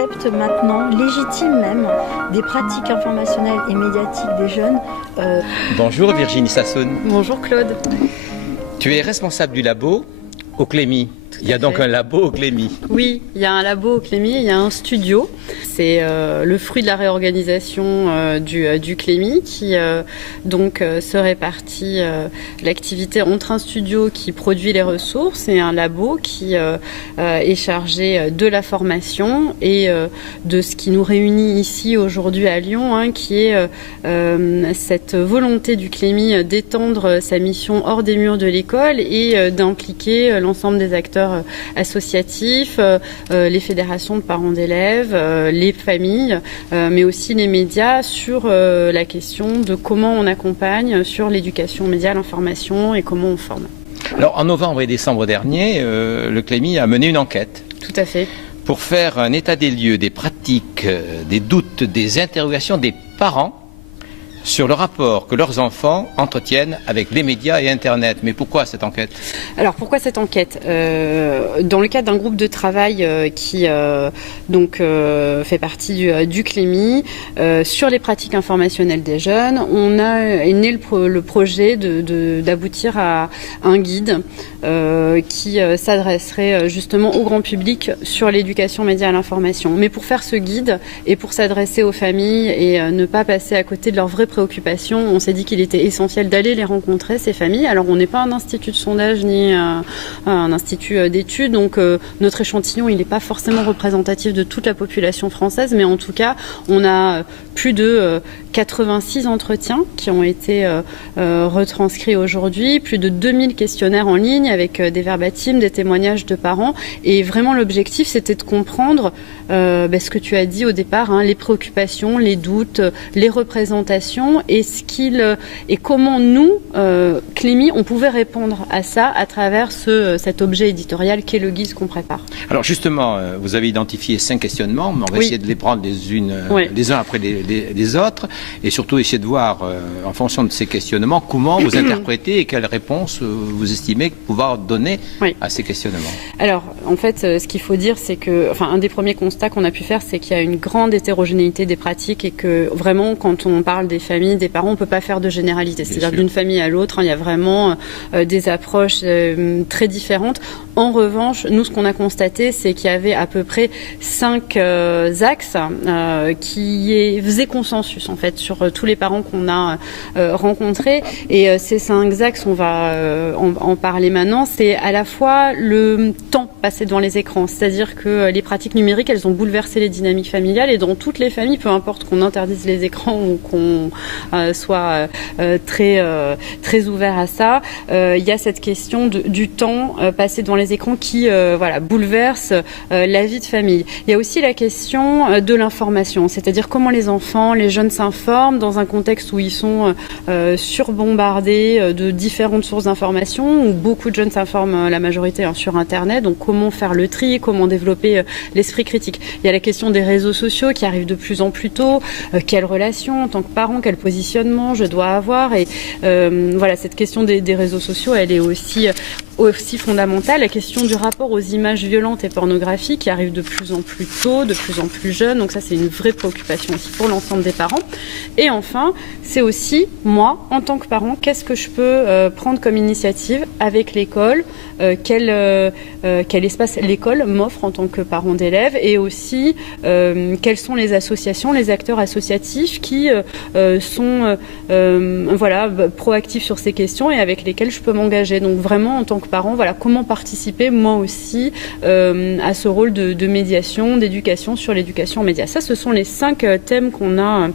acceptent maintenant, légitiment même, des pratiques informationnelles et médiatiques des jeunes. Bonjour Virginie Sassoon. Bonjour Claude. Tu es responsable du labo au Clémy. Il y a donc un labo au Clémy. Oui, il y a un labo au Clémy, il y a un studio. C'est le fruit de la réorganisation du Clémy qui se répartit l'activité entre un studio qui produit les ressources et un labo qui est chargé de la formation et de ce qui nous réunit ici aujourd'hui à Lyon, qui est cette volonté du Clémy d'étendre sa mission hors des murs de l'école et d'impliquer l'ensemble des acteurs associatifs, les fédérations de parents d'élèves, les familles, mais aussi les médias sur la question de comment on accompagne sur l'éducation média, l'information et comment on forme. Alors en novembre et décembre dernier, le Clémy a mené une enquête. Tout à fait. Pour faire un état des lieux, des pratiques, des doutes, des interrogations des parents sur le rapport que leurs enfants entretiennent avec les médias et Internet. Mais pourquoi cette enquête ? Alors pourquoi cette enquête ? Dans le cadre d'un groupe de travail qui fait partie du Clémy, sur les pratiques informationnelles des jeunes, est né le projet d'aboutir à un guide qui s'adresserait justement au grand public sur l'éducation média à l'information. Mais pour faire ce guide et pour s'adresser aux familles et ne pas passer à côté de leurs vraies préoccupations, on s'est dit qu'il était essentiel d'aller les rencontrer, ces familles. Alors on n'est pas un institut de sondage ni un institut d'études, donc notre échantillon il n'est pas forcément représentatif de toute la population française, mais en tout cas on a plus de 86 entretiens qui ont été retranscrits aujourd'hui, plus de 2000 questionnaires en ligne avec des verbatims, des témoignages de parents, et vraiment l'objectif c'était de comprendre ce que tu as dit au départ, les préoccupations, les doutes, les représentations et comment nous, Clémy, on pouvait répondre à ça à travers cet objet éditorial qu'est le guide qu'on prépare. Alors justement, vous avez identifié 5 questionnements, mais on va essayer de les prendre les uns après les autres, et surtout essayer de voir, en fonction de ces questionnements, comment vous interprétez et quelles réponses vous estimez pouvoir donner à ces questionnements. Alors, en fait, ce qu'il faut dire, c'est que, un des premiers constats qu'on a pu faire, c'est qu'il y a une grande hétérogénéité des pratiques et que vraiment, quand on parle des familles, des parents, on ne peut pas faire de généralité. C'est-à-dire d'une famille à l'autre, il y a vraiment des approches très différentes. En revanche, nous, ce qu'on a constaté, c'est qu'il y avait à peu près 5 axes qui faisaient consensus, en fait, sur tous les parents qu'on a rencontrés. Et ces 5 axes, on va en parler maintenant, c'est à la fois le temps passé devant les écrans. C'est-à-dire que les pratiques numériques, elles ont bouleversé les dynamiques familiales et dans toutes les familles, peu importe qu'on interdise les écrans ou qu'on soit très ouvert à ça, il y a cette question du temps passé devant les écrans qui bouleverse la vie de famille. Il y a aussi la question de l'information, c'est-à-dire comment les enfants, les jeunes s'informent dans un contexte où ils sont surbombardés de différentes sources d'information, où beaucoup de jeunes s'informent, la majorité sur Internet, donc comment faire le tri, comment développer l'esprit critique. Il y a la question des réseaux sociaux qui arrivent de plus en plus tôt, quelle relation en tant que parent, quel positionnement je dois avoir, et cette question des réseaux sociaux, elle est aussi fondamentale. La question du rapport aux images violentes et pornographiques qui arrivent de plus en plus tôt, de plus en plus jeunes, donc ça c'est une vraie préoccupation aussi pour l'ensemble des parents. Et enfin, c'est aussi moi, en tant que parent, qu'est-ce que je peux prendre comme initiative avec l'école, quel espace l'école m'offre en tant que parent d'élève, et aussi quelles sont les associations, les acteurs associatifs qui sont proactifs sur ces questions et avec lesquels je peux m'engager. Donc vraiment en tant que parent, comment participer moi aussi à ce rôle de médiation, d'éducation sur l'éducation média. Ça, ce sont les 5 thèmes qu'on a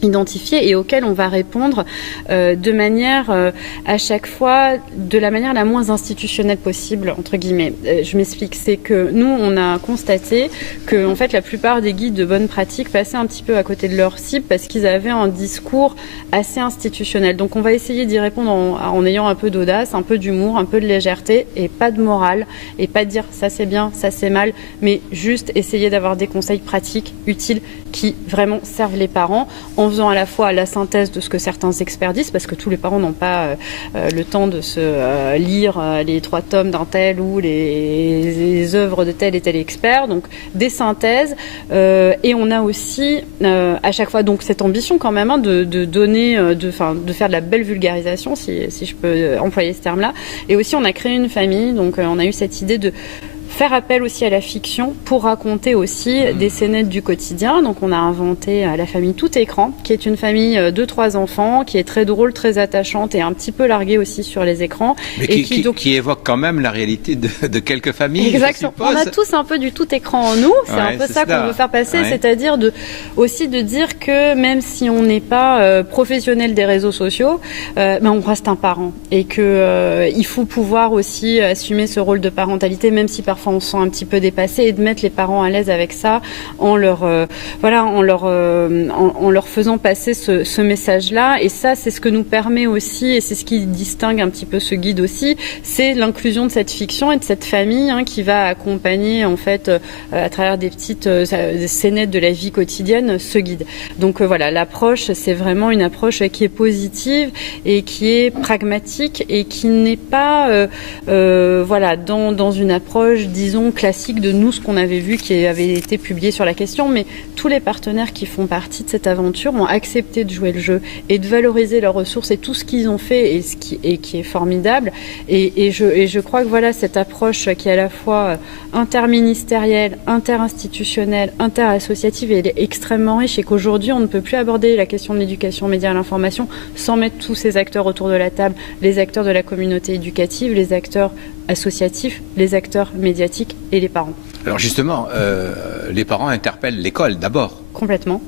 identifiés et auxquels on va répondre de manière à chaque fois de la manière la moins institutionnelle possible, entre guillemets. Je m'explique, c'est que nous on a constaté que en fait la plupart des guides de bonnes pratiques passaient un petit peu à côté de leur cible parce qu'ils avaient un discours assez institutionnel. Donc on va essayer d'y répondre en ayant un peu d'audace, un peu d'humour, un peu de légèreté et pas de morale et pas de dire ça c'est bien, ça c'est mal, mais juste essayer d'avoir des conseils pratiques, utiles, qui vraiment servent les parents en en faisant à la fois la synthèse de ce que certains experts disent, parce que tous les parents n'ont pas le temps de se lire les 3 tomes d'un tel ou les œuvres de tel et tel expert, donc des synthèses, et on a aussi à chaque fois donc cette ambition quand même de donner, de faire de la belle vulgarisation, si je peux employer ce terme-là, et aussi on a créé une famille, donc on a eu cette idée de faire appel aussi à la fiction pour raconter aussi des scénettes du quotidien. Donc on a inventé la famille Tout Écran, qui est une famille de 3 enfants, qui est très drôle, très attachante et un petit peu larguée aussi sur les écrans. Mais qui évoque quand même la réalité de quelques familles. Exactement. On a tous un peu du tout écran en nous. C'est un peu ça qu'on veut faire passer, c'est-à-dire aussi de dire que même si on n'est pas professionnel des réseaux sociaux, on reste un parent et que il faut pouvoir aussi assumer ce rôle de parentalité, même si parfois on se sent un petit peu dépassé, et de mettre les parents à l'aise avec ça en leur faisant passer ce message-là. Et ça, c'est ce que nous permet aussi, et c'est ce qui distingue un petit peu ce guide aussi, c'est l'inclusion de cette fiction et de cette famille qui va accompagner en fait à travers des petites scénettes de la vie quotidienne ce guide. Donc voilà, l'approche, c'est vraiment une approche qui est positive et qui est pragmatique et qui n'est pas dans une approche, disons, classique de nous, ce qu'on avait vu qui avait été publié sur la question, mais tous les partenaires qui font partie de cette aventure ont accepté de jouer le jeu et de valoriser leurs ressources et tout ce qu'ils ont fait et qui est formidable. Et je crois que voilà, cette approche qui est à la fois interministérielle, interinstitutionnelle, interassociative, elle est extrêmement riche et qu'aujourd'hui, on ne peut plus aborder la question de l'éducation aux médias et à l'information sans mettre tous ces acteurs autour de la table, les acteurs de la communauté éducative, les acteurs associatifs, les acteurs médiatiques et les parents. Alors justement, les parents interpellent l'école d'abord. Complètement.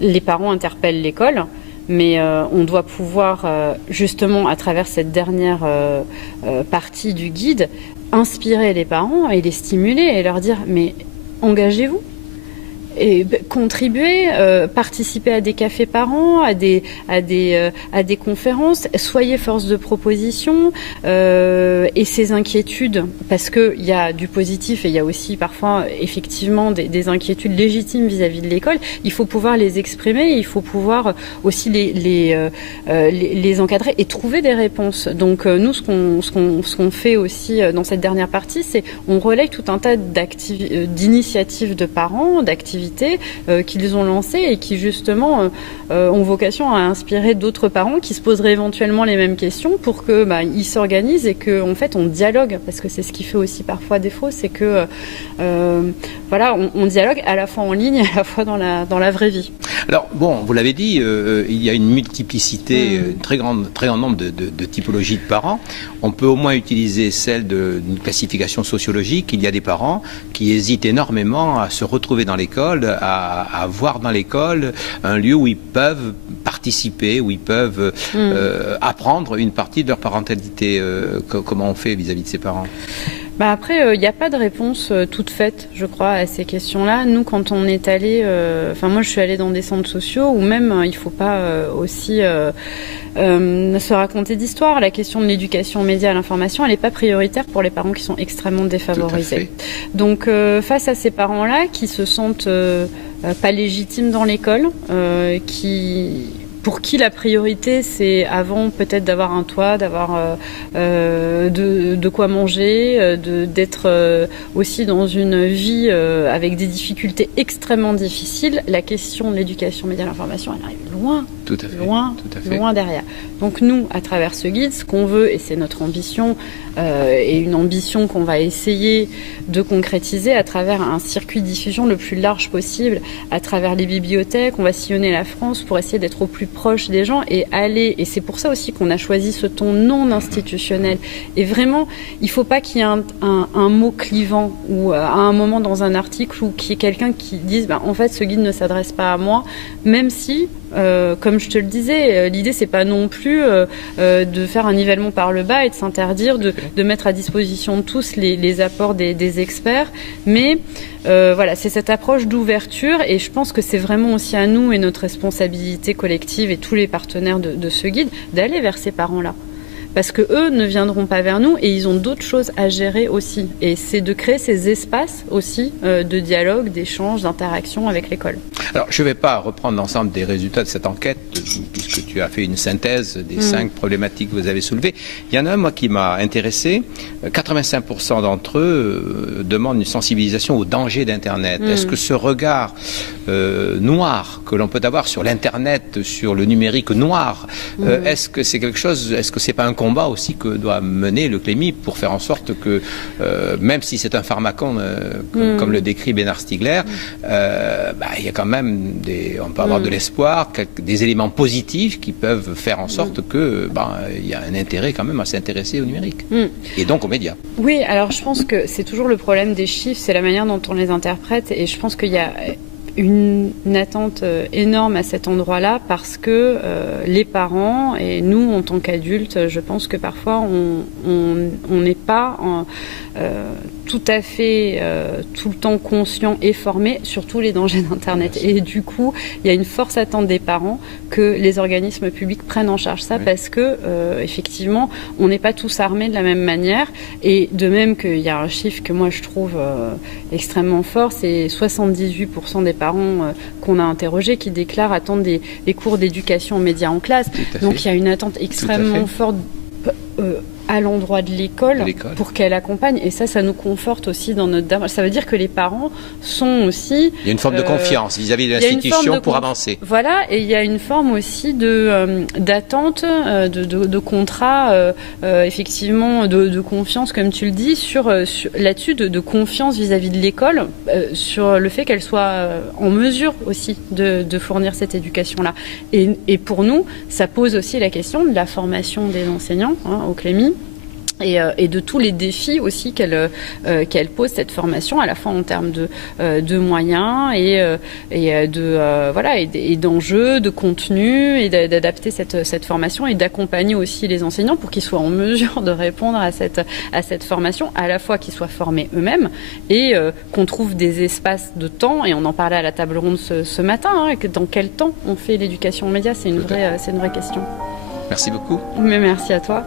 Les parents interpellent l'école, mais on doit pouvoir, justement, à travers cette dernière partie du guide, inspirer les parents et les stimuler et leur dire « mais engagez-vous ». Et contribuer, participer à des cafés parents, à des conférences, soyez force de proposition et ces inquiétudes, parce que il y a du positif et il y a aussi parfois effectivement des inquiétudes légitimes vis-à-vis de l'école. Il faut pouvoir les exprimer, il faut pouvoir aussi les encadrer et trouver des réponses. Donc nous, ce qu'on fait aussi dans cette dernière partie, c'est on relaye tout un tas d'initiatives de parents, d'activités qu'ils ont lancées et qui justement ont vocation à inspirer d'autres parents qui se poseraient éventuellement les mêmes questions pour que ils s'organisent et que en fait on dialogue, parce que c'est ce qui fait aussi parfois défaut, c'est que on dialogue à la fois en ligne et à la fois dans la vraie vie. Alors bon, vous l'avez dit, il y a une multiplicité, très grand nombre de typologies de parents. On peut au moins utiliser celle d'une classification sociologique. Il y a des parents qui hésitent énormément à se retrouver dans l'école, à voir dans l'école un lieu où ils peuvent participer, où ils peuvent apprendre une partie de leur parentalité. Comment on fait vis-à-vis de ces parents ? Après, il n'y a pas de réponse toute faite, je crois, à ces questions-là. Nous, quand on est allé, moi je suis allée dans des centres sociaux où même il ne faut pas aussi se raconter d'histoire. La question de l'éducation aux médias et à l'information, elle n'est pas prioritaire pour les parents qui sont extrêmement défavorisés. Donc face à ces parents-là qui se sentent pas légitimes dans l'école, pour qui la priorité, c'est avant peut-être d'avoir un toit, d'avoir de quoi manger, d'être aussi dans une vie avec des difficultés extrêmement difficiles, la question de l'éducation média et l'information, elle arrive loin, loin derrière. Donc nous, à travers ce guide, ce qu'on veut, et c'est notre ambition, et une ambition qu'on va essayer de concrétiser à travers un circuit de diffusion le plus large possible, à travers les bibliothèques, on va sillonner la France pour essayer d'être au plus proche des gens et et c'est pour ça aussi qu'on a choisi ce ton non institutionnel. Et vraiment, il ne faut pas qu'il y ait un mot clivant ou à un moment dans un article ou qu'il y ait quelqu'un qui dise en fait ce guide ne s'adresse pas à moi, même si comme je te le disais, l'idée c'est pas non plus de faire un nivellement par le bas et de s'interdire de mettre à disposition de tous les apports des experts, mais c'est cette approche d'ouverture et je pense que c'est vraiment aussi à nous et notre responsabilité collective et tous les partenaires de ce guide d'aller vers ces parents-là. parce que eux ne viendront pas vers nous et ils ont d'autres choses à gérer aussi. Et c'est de créer ces espaces aussi de dialogue, d'échange, d'interaction avec l'école. Alors, je ne vais pas reprendre l'ensemble des résultats de cette enquête, puisque tu as fait une synthèse des 5 problématiques que vous avez soulevées. Il y en a un, moi, qui m'a intéressé. 85% d'entre eux demandent une sensibilisation au danger d'Internet. Est-ce que ce regard noir que l'on peut avoir sur l'Internet, sur le numérique noir, est-ce que c'est quelque chose, est-ce que c'est pas un combat aussi que doit mener le CLEMI pour faire en sorte que, même si c'est un pharmacon, comme le décrit Bernard Stiegler, il y a quand même on peut avoir de l'espoir, des éléments positifs qui peuvent faire en sorte que il y a un intérêt quand même à s'intéresser au numérique et donc aux médias. Oui, alors je pense que c'est toujours le problème des chiffres, c'est la manière dont on les interprète et je pense qu'il y a une attente énorme à cet endroit-là parce que les parents et nous en tant qu'adultes, je pense que parfois on n'est pas tout à fait tout le temps conscient et formé sur tous les dangers d'Internet. Et du coup, il y a une forte attente des parents que les organismes publics prennent en charge ça parce que effectivement, on n'est pas tous armés de la même manière. Et de même qu'il y a un chiffre que moi je trouve extrêmement fort, c'est 78% des parents qu'on a interrogés qui déclarent attendre des cours d'éducation aux médias en classe. Donc il y a une attente extrêmement forte à l'endroit de l'école pour qu'elle accompagne et ça nous conforte aussi dans notre démarche. Ça veut dire que les parents sont aussi... Il y a une forme de confiance vis-à-vis de l'institution pour avancer. Voilà, et il y a une forme aussi d'attente, de contrat, effectivement, de confiance, comme tu le dis, là-dessus, de confiance vis-à-vis de l'école, sur le fait qu'elle soit en mesure aussi de fournir cette éducation-là. Et pour nous, ça pose aussi la question de la formation des enseignants au CLEMI, et de tous les défis aussi qu'elle pose cette formation, à la fois en termes de moyens et d'enjeux, de contenu, et d'adapter cette formation et d'accompagner aussi les enseignants pour qu'ils soient en mesure de répondre à cette formation, à la fois qu'ils soient formés eux-mêmes et qu'on trouve des espaces de temps, et on en parlait à la table ronde ce matin, dans quel temps on fait l'éducation aux médias, c'est une vraie question. Merci beaucoup. Mais merci à toi.